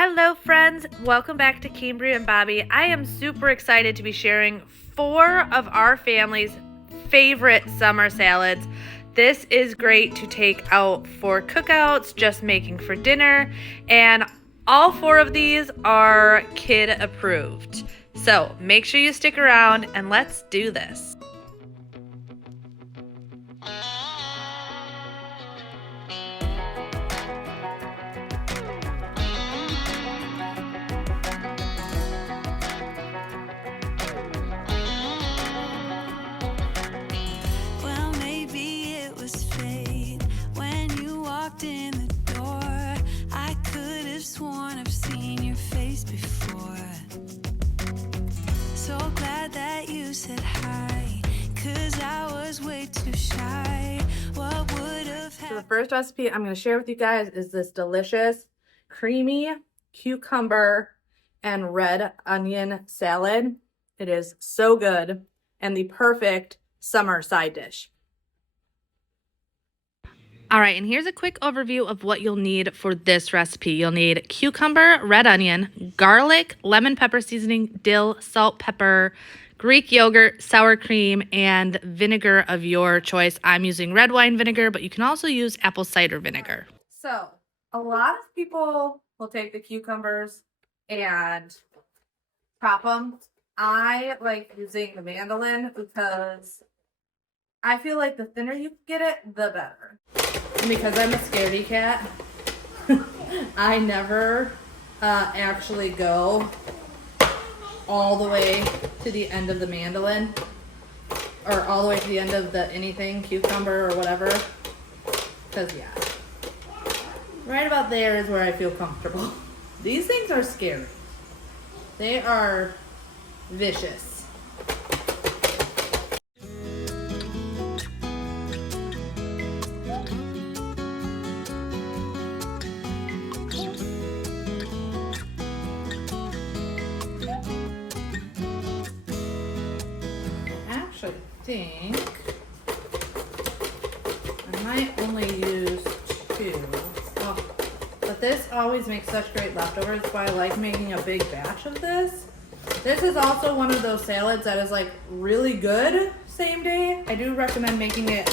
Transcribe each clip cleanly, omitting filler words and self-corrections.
Hello friends, welcome back to Cambriea and Bobby. I am super excited to be sharing 4 of our family's favorite summer salads. This is great to take out for cookouts, just making for dinner, and all 4 of these are kid approved. So make sure you stick around and let's do this. Well, maybe it was fate when you walked in the door. I could have sworn I've seen your face before. So glad that you said hi, 'cause I was way too shy. What would have So the happened? first recipe I'm going to share with you guys is this delicious creamy cucumber and red onion salad. It is so good and the perfect summer side dish. All right, and here's a quick overview of what you'll need for this recipe. You'll need cucumber, red onion, garlic, lemon pepper seasoning, dill, salt, pepper, Greek yogurt, sour cream, and vinegar of your choice. I'm using red wine vinegar, but you can also use apple cider vinegar. So a lot of people will take the cucumbers and chop them. I like using the mandolin because I feel like the thinner you get it, the better. And because I'm a scaredy cat, I never actually go all the way to the end of the mandolin or all the way to the end of the anything, cucumber or whatever. Because, yeah, right about there is where I feel comfortable. These things are scary. They are vicious. I think I might only use 2. Oh, but this always makes such great leftovers, so I like making a big batch of this. This is also one of those salads that is like really good same day. I do recommend making it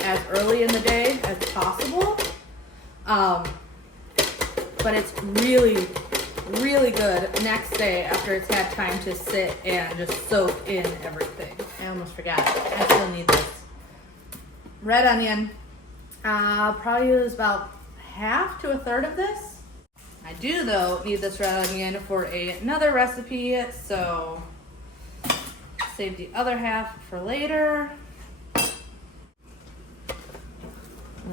as early in the day as possible. But it's really good next day after it's had time to sit and just soak in everything. I almost forgot. I still need this. Red onion. Probably use about half to a third of this. I do, though, need this red onion for another recipe, so save the other half for later. And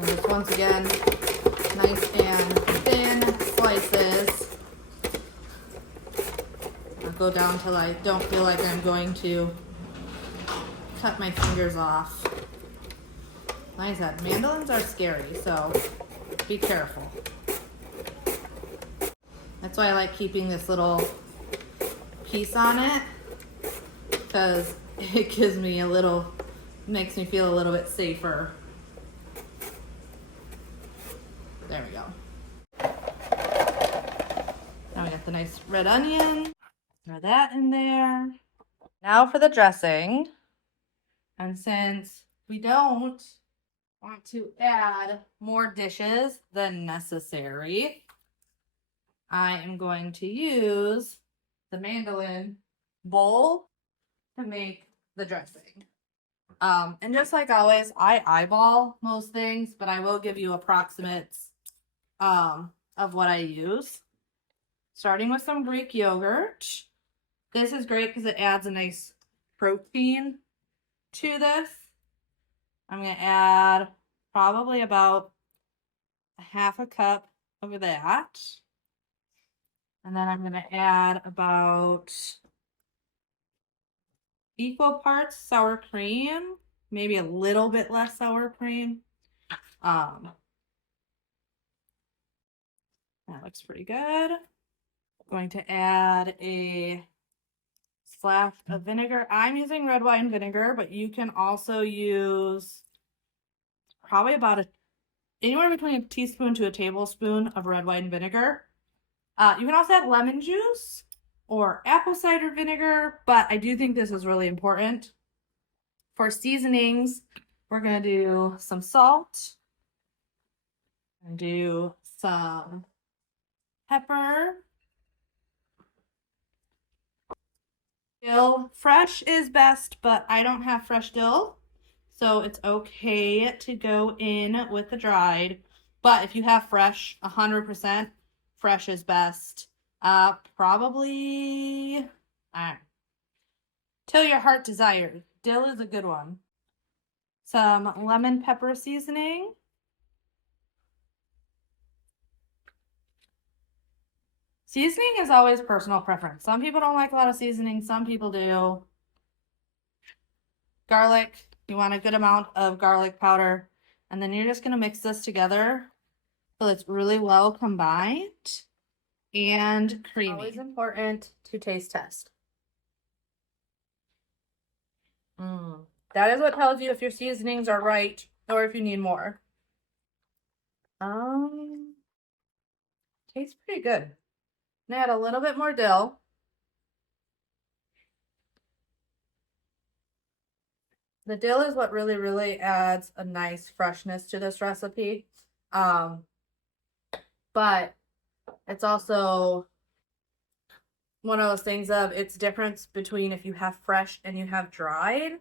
then just once again, nice and thin slices. I'll go down till I don't feel like I'm going to cut my fingers off. Like I said, mandolins are scary, so be careful. That's why I like keeping this little piece on it, because it gives me makes me feel a little bit safer. There we go. Now we got the nice red onion. Throw that in there. Now for the dressing. And since we don't want to add more dishes than necessary, I am going to use the mandolin bowl to make the dressing. And just like always, I eyeball most things, but I will give you approximates of what I use. Starting with some Greek yogurt. This is great because it adds a nice protein to this. I'm going to add probably about a half a cup of that. And then I'm going to add about equal parts sour cream, maybe a little bit less sour cream. That looks pretty good. Going to add a splash of vinegar. I'm using red wine vinegar, but you can also use probably about anywhere between a teaspoon to a tablespoon of red wine vinegar. You can also add lemon juice or apple cider vinegar, but I do think this is really important. For seasonings, we're gonna do some salt and do some pepper. Dill, fresh is best, but I don't have fresh dill, so it's okay to go in with the dried. But if you have fresh, 100% fresh is best. Probably till your heart desires. Dill is a good one. Some lemon pepper seasoning. Seasoning is always personal preference. Some people don't like a lot of seasoning, some people do. Garlic, you want a good amount of garlic powder. And then you're just gonna mix this together so it's really well combined and creamy. Always important to taste test. That is what tells you if your seasonings are right or if you need more. Tastes pretty good. And add a little bit more dill. The dill is what really adds a nice freshness to this recipe. But it's also one of those things of it's difference between if you have fresh and you have dried.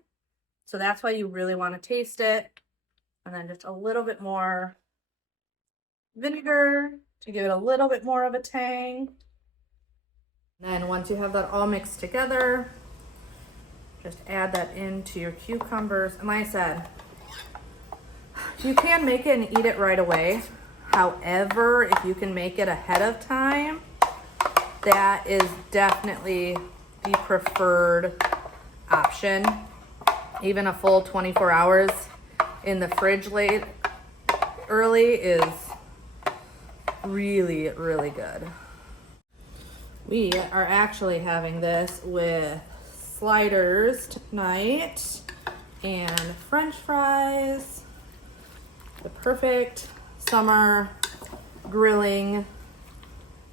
So that's why you really want to taste it. And then just a little bit more vinegar to give it a little bit more of a tang. And then once you have that all mixed together, just add that into your cucumbers. And like I said, you can make it and eat it right away. However, if you can make it ahead of time, that is definitely the preferred option. Even a full 24 hours in the fridge early is really good. We are actually having this with sliders tonight and French fries. The perfect summer grilling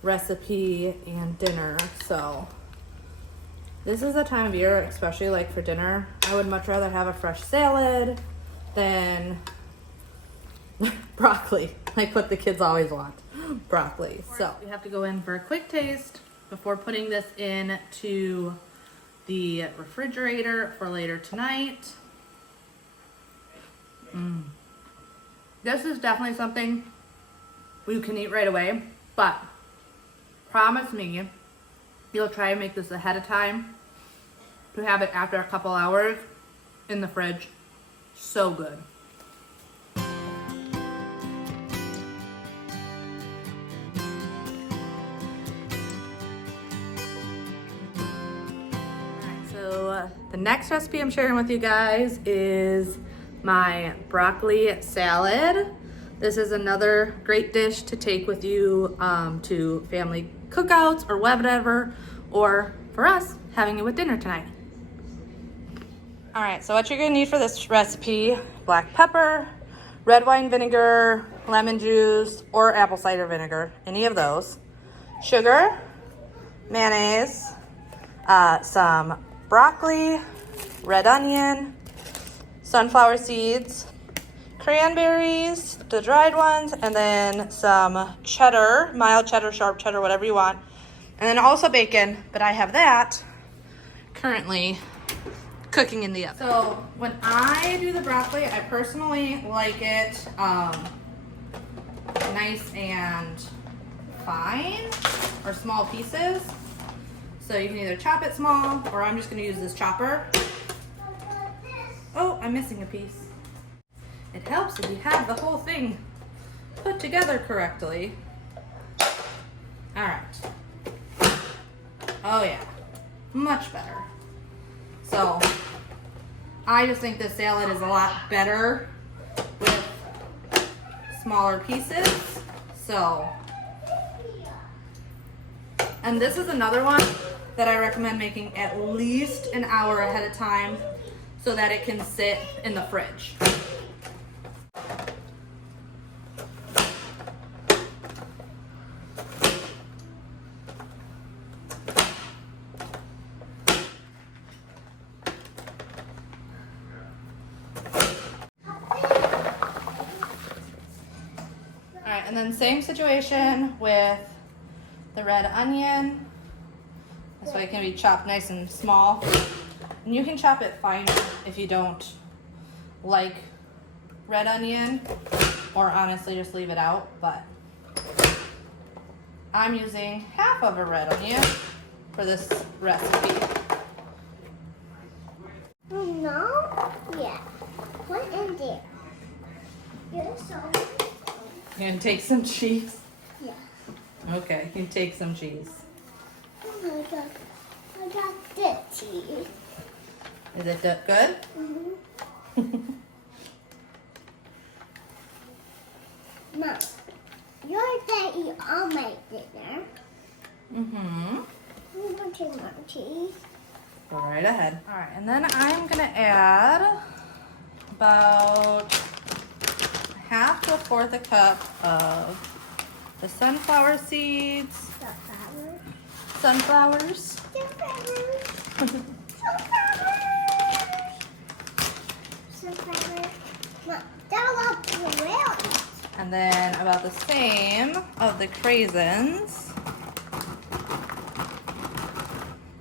recipe and dinner. So this is the time of year, especially like for dinner, I would much rather have a fresh salad than broccoli, like what the kids always want, broccoli. So we have to go in for a quick taste before putting this into the refrigerator for later tonight. This is definitely something you can eat right away, but promise me you'll try and make this ahead of time to have it after a couple hours in the fridge. So good. The next recipe I'm sharing with you guys is my broccoli salad. This is another great dish to take with you to family cookouts or whatever, or for us, having it with dinner tonight. All right, so what you're gonna need for this recipe: black pepper, red wine vinegar, lemon juice, or apple cider vinegar, any of those, sugar, mayonnaise, some broccoli, red onion, sunflower seeds, cranberries, the dried ones, and then some cheddar, mild cheddar, sharp cheddar, whatever you want. And then also bacon, but I have that currently cooking in the oven. So when I do the broccoli, I personally like it nice and fine, or small pieces. So you can either chop it small, or I'm just gonna use this chopper. Oh, I'm missing a piece. It helps if you have the whole thing put together correctly. All right. Oh yeah, much better. So I just think this salad is a lot better with smaller pieces. So, and this is another one that I recommend making at least an hour ahead of time so that it can sit in the fridge. and then same situation with the red onion. This way it can be chopped nice and small. And you can chop it fine if you don't like red onion, or honestly just leave it out, but I'm using half of a red onion for this recipe. No? Yeah. What in there? You're so. You gonna take some cheese? Yeah. Okay, you can take some cheese. Oh my god. I got this cheese. Is it good? Mm-hmm. Mom, you're daddy all my dinner. Mm-hmm. You want to more cheese? Go right ahead. All right, and then I'm gonna add about half to a fourth a cup of the sunflower seeds. Sunflower. Sunflowers. Sunflower. Mom, that was grilled. And then about the same of the craisins.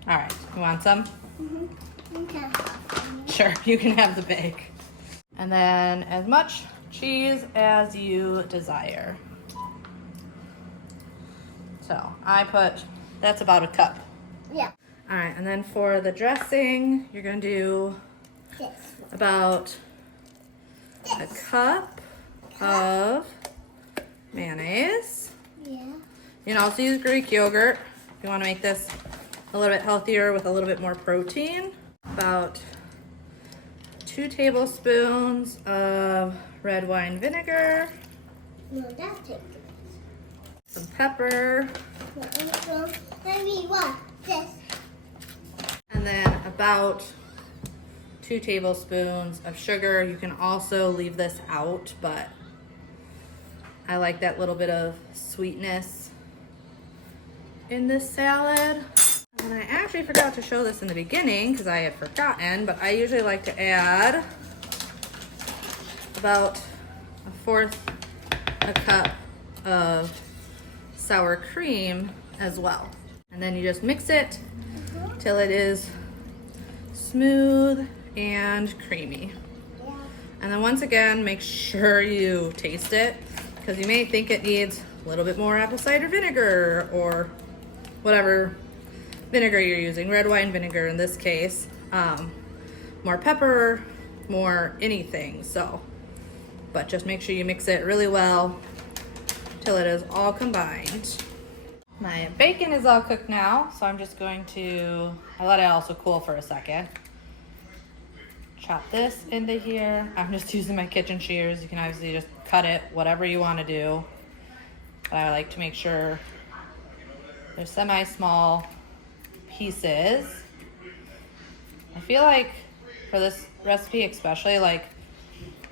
All right, you want some? Mm-hmm. Okay. Sure, you can have the bag. And then as much cheese as you desire. So that's about a cup. Yeah. All right, and then for the dressing, you're gonna do This. about a cup of mayonnaise. Yeah. You can also use Greek yogurt if you wanna make this a little bit healthier with a little bit more protein. About 2 tablespoons of red wine vinegar, No, that's it. some pepper, Let me watch this. and then about 2 tablespoons of sugar. You can also leave this out, but I like that little bit of sweetness in this salad. And I actually forgot to show this in the beginning because I had forgotten, but I usually like to add about a fourth a cup of sour cream as well. And then you just mix it till it is smooth and creamy. Yeah. And then once again, make sure you taste it because you may think it needs a little bit more apple cider vinegar or whatever vinegar you're using, red wine vinegar in this case, more pepper, more anything. So, but just make sure you mix it really well till it is all combined. My bacon is all cooked now, so I'm just going to, I let it also cool for a second. Chop this into here. I'm just using my kitchen shears. You can obviously just cut it, whatever you want to do. But I like to make sure they're semi-small pieces. I feel like for this recipe especially, like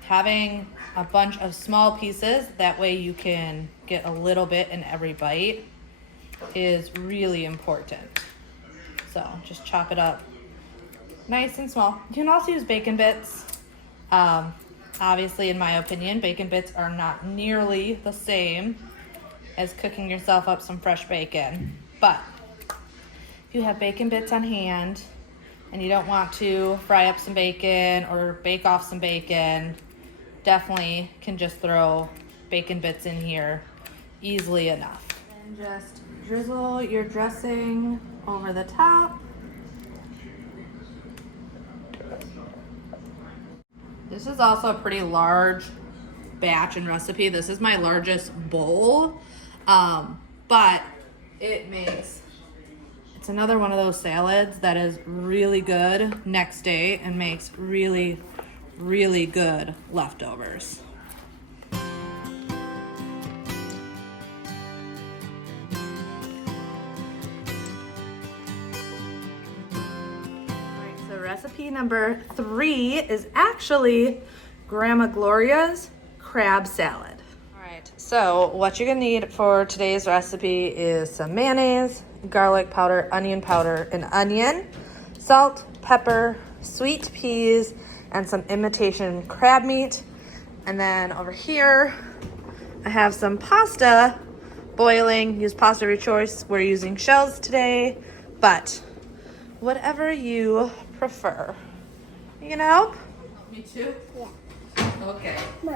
having a bunch of small pieces, that way you can get a little bit in every bite, is really important. So just chop it up nice and small. You can also use bacon bits. Obviously, in my opinion, bacon bits are not nearly the same as cooking yourself up some fresh bacon. But if you have bacon bits on hand and you don't want to fry up some bacon or bake off some bacon, definitely can just throw bacon bits in here easily enough. And just drizzle your dressing over the top. This is also a pretty large batch and recipe. This is my largest bowl, but it's another one of those salads that is really good next day and makes really, really good leftovers. So recipe number 3 is actually Grandma Gloria's crab salad. All right, so what you're gonna need for today's recipe is some mayonnaise, garlic powder, and onion, salt, pepper, sweet peas, and some imitation crab meat. And then over here, I have some pasta boiling. Use pasta of your choice. We're using shells today, but whatever you prefer. You gonna help? Me too? Yeah. Okay. Mom,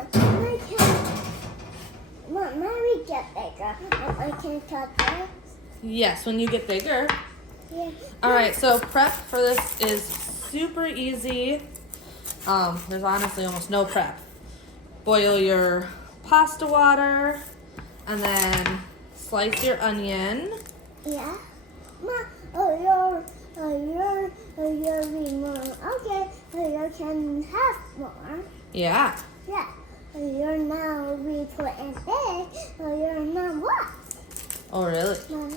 we get bigger. I can touch it. Yes, when you get bigger. Yeah. All right, so prep for this is super easy. There's honestly almost no prep. Boil your pasta water and then slice your onion. Yeah. Mom, you're remote. Okay, you can have more. Yeah. Yeah. You're now we put in big. You're not what? Oh, really? Mom.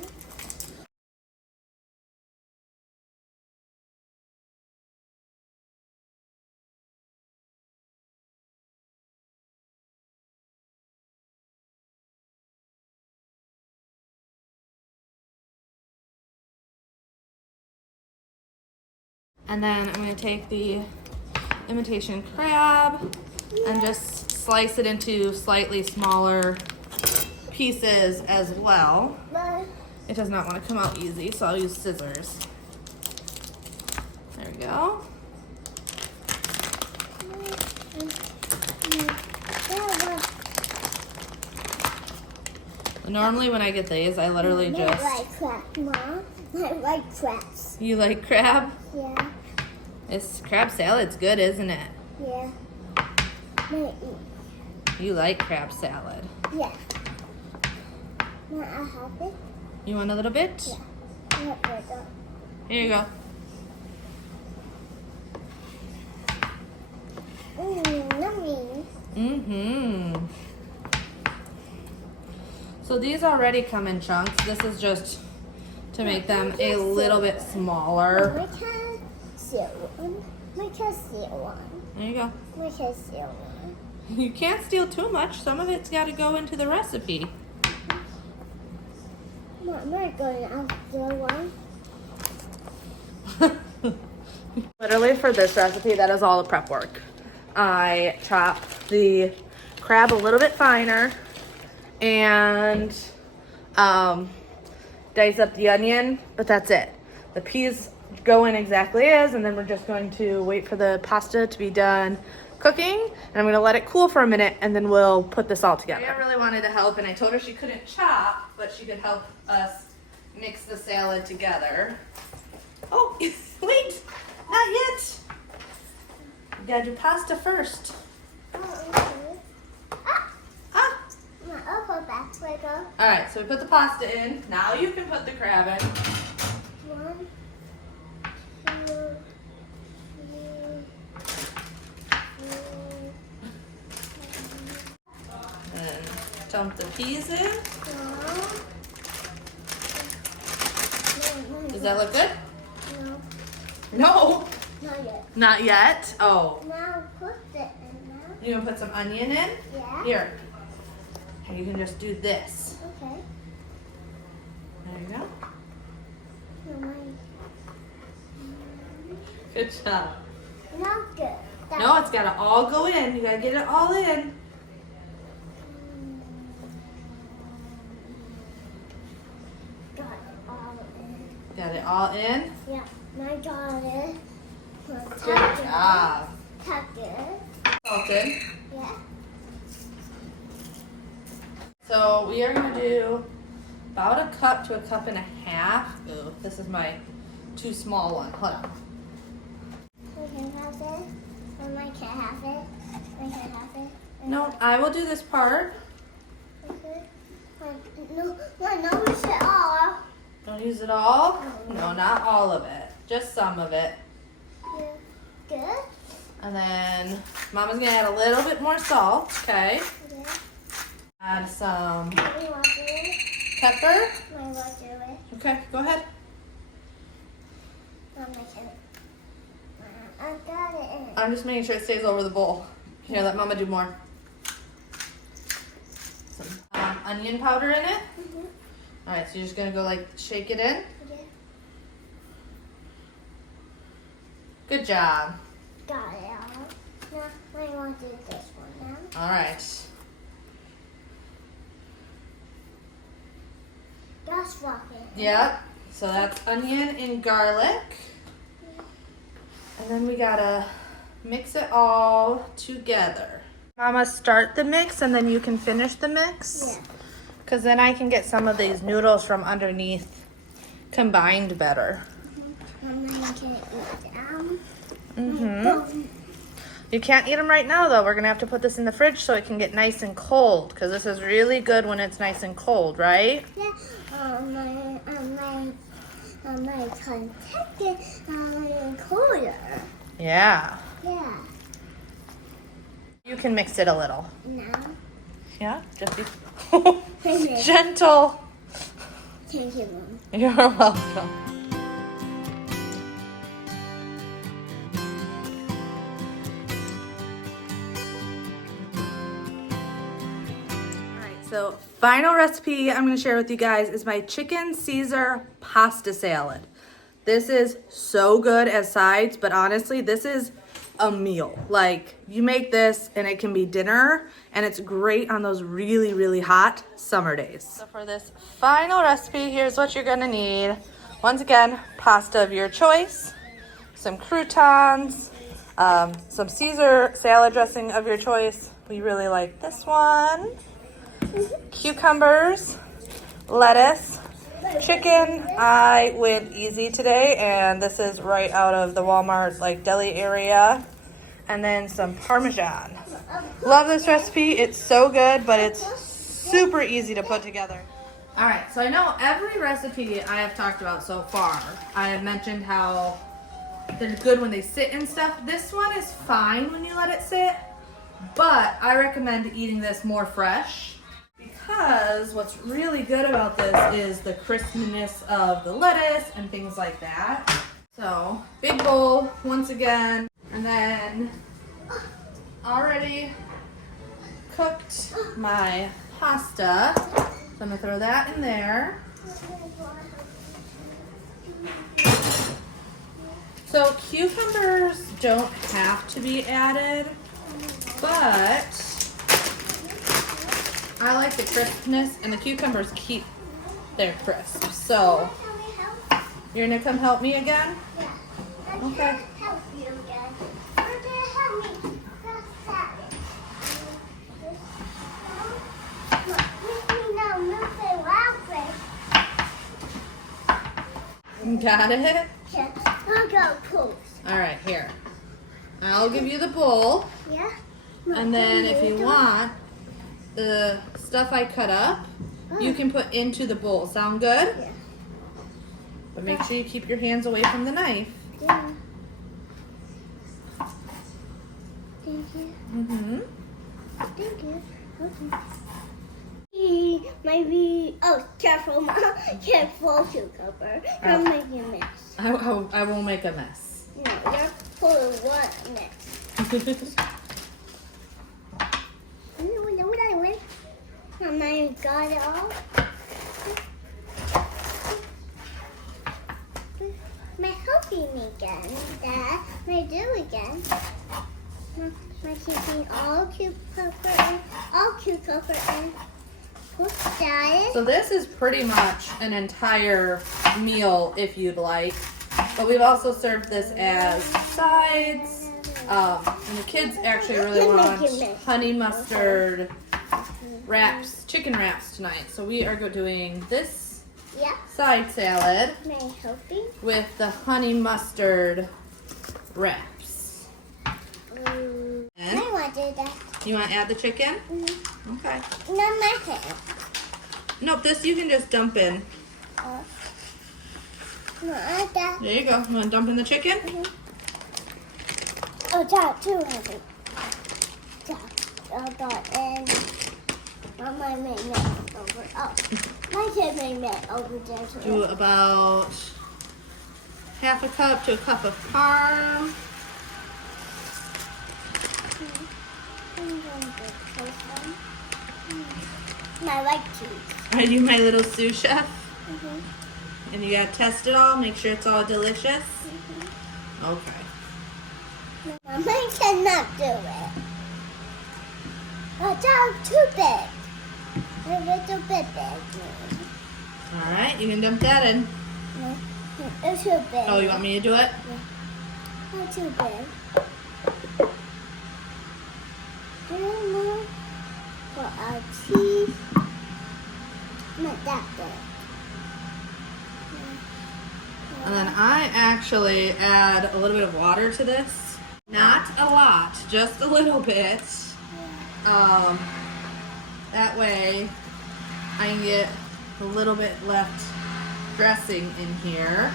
And then I'm gonna take the imitation crab and just slice it into slightly smaller pieces as well. But It does not want to come out easy, so I'll use scissors. There we go. Normally when I get these, I literally I just... like crab, Mom. I like crabs. You like crab? Yeah. This crab salad's good, isn't it? Yeah. I eat. You like crab salad. Yeah. May I have it? You want a little bit? Yeah. Look at that. Here you go. Yummy. Mm-hmm. So these already come in chunks. This is just to make them a little bit smaller. We can steal one. We can steal one. There you go. We can steal one. You can't steal too much. Some of it's got to go into the recipe. Mom, we're going after one. Literally for this recipe, that is all the prep work. I chop the crab a little bit finer and dice up the onion, but that's it. The peas go in exactly as, and then we're just going to wait for the pasta to be done cooking, and I'm gonna let it cool for a minute, and then we'll put this all together. I really wanted to help, and I told her she couldn't chop, but she could help us mix the salad together. Oh, wait, not yet. You gotta do pasta first. Ah. I'll put back. Let go. All right, so we put the pasta in. Now you can put the crab in. 1, 2, 3, And dump the peas in. 4. Does that look good? No, No, not yet. not yet. Oh, Now put it in now. you gonna put some onion in? Yeah. Here. And you can just do this. Okay. There you go. No, mine. Good job. Not good. That- No, it's gotta all go in. You gotta get it all in. Got it all in. Got it all in. Yeah, I got it. Good job. Tuck it. Salted. Yeah. So we are gonna do about a cup to a cup and a half. Ooh, this is my too small one. Hold on. We can have it. And I can have it. I can have it. No, I will do this part. Okay. No, no, we should all. Don't use it all. No, not all of it. Just some of it. Yeah. Good. And then Mama's gonna add a little bit more salt, okay? Okay. Add some We want to do it. pepper. We want to do it. Okay, go ahead. I'll make it. I got it in. I'm just making sure it stays over the bowl. Here, let Mama do more. Some onion powder in it. Mhm. All right, so you're just gonna go like shake it in. Okay. Good job. Got it all. Now I want to do this one now. All right. Just walk it. Yep. So that's onion and garlic. And then we gotta mix it all together. Mama, start the mix and then you can finish the mix. Yeah. Because then I can get some of these noodles from underneath combined better. Mama, can it eat them? Mm-hmm. You can't eat them right now though. We're gonna have to put this in the fridge so it can get nice and cold. Because this is really good when it's nice and cold, right? Yeah. My contact colder. Yeah. Yeah. You can mix it a little. No. Yeah, just be gentle. Thank you, Mom. You're welcome. So final recipe I'm going to share with you guys is my chicken Caesar pasta salad. This is so good as sides, but honestly, this is a meal. Like, you make this and it can be dinner, and it's great on those really, really hot summer days. So for this final recipe, here's what you're going to need. Once again, pasta of your choice, some croutons, some Caesar salad dressing of your choice. We really like this one. Cucumbers, lettuce, chicken. I went easy today, and this is right out of the Walmart like deli area. And then some Parmesan. Love this recipe. It's so good, but it's super easy to put together. All right, so I know every recipe I have talked about so far, I have mentioned how they're good when they sit and stuff. This one is fine when you let it sit, but I recommend eating this more fresh. Because what's really good about this is the crispness of the lettuce and things like that. So, big bowl once again. And then already cooked my pasta. So I'm gonna throw that in there. So cucumbers don't have to be added, but I like the crispness, and the cucumbers keep their crisp. So, you're gonna come help me again? Yeah. Okay. Help you again. You're gonna help me. Got it? Yeah. I'll go post. All right, here. I'll give you the bowl, Yeah. and then if you want, the stuff I cut up, you can put into the bowl. Sound good? Yeah. But make sure you keep your hands away from the knife. Yeah. Thank you. Mm-hmm. Thank you. Okay. Maybe. Oh, careful, Mom. Careful, cucumber. You're making a mess. I won't make a mess. No, you're pulling one mess. You know what I went? Mom, I got it all. My helping me again, Dad. My do again. My keeping all cucumber in. What's that? So this is pretty much an entire meal if you'd like. But we've also served this as sides. And the kids actually really want honey mustard wraps, chicken wraps tonight. So we are doing this side salad with the honey mustard wraps. And I want to do that. you want to add the chicken? Mm-hmm. Okay. Not my hair. Nope, this you can just dump in. Not that. There you go. You want to dump in the chicken? Mm-hmm. Oh, that too heavy. And Mama made that over. Oh, my kid made that over there too. Do about half a cup to a cup of parm. I like cheese. Are you my little sous chef? Mm-hmm. And you gotta test it all, make sure it's all delicious? Mm-hmm. Okay. Mama cannot do it. Oh, that's too big. A little bit big. All right, you can dump that in. No, it's too big. Oh, you want me to do it? Not too big. More for our cheese. Not that big. And then I actually add a little bit of water to this. Not a lot, just a little bit. That way I can get a little bit left dressing in here.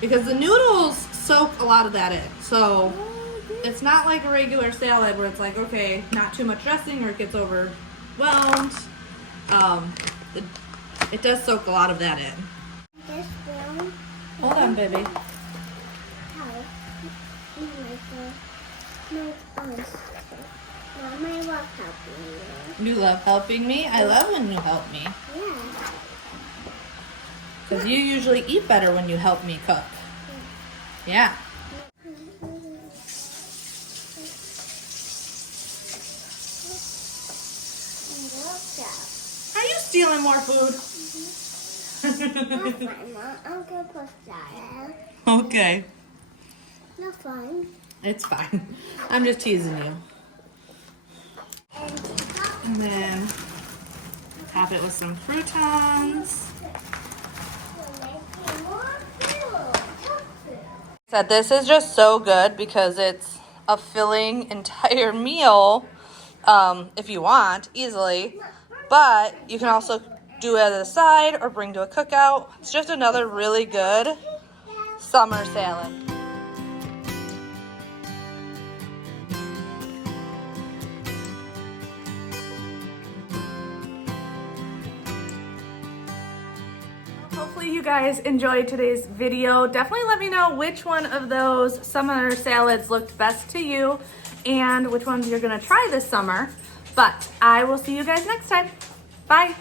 Because the noodles soak a lot of that in. So it's not like a regular salad where it's like, okay, not too much dressing or it gets overwhelmed. It does soak a lot of that in. This brown. Hold on, baby. How? Mom, I love helping you. You love helping me? I love when you help me. Yeah. Because you usually eat better when you help me cook. Yeah. Are you stealing more food? Not fun, Mom. I'm gonna put salad. Okay. Not fun. It's fine. I'm just teasing you. And then top it with some croutons. Said this is just so good because it's a filling entire meal if you want easily, but you can also do it as a side or bring to a cookout. It's just another really good summer salad. Hopefully you guys enjoyed today's video. Definitely let me know which one of those summer salads looked best to you and which ones you're gonna try this summer. But I will see you guys next time. Bye.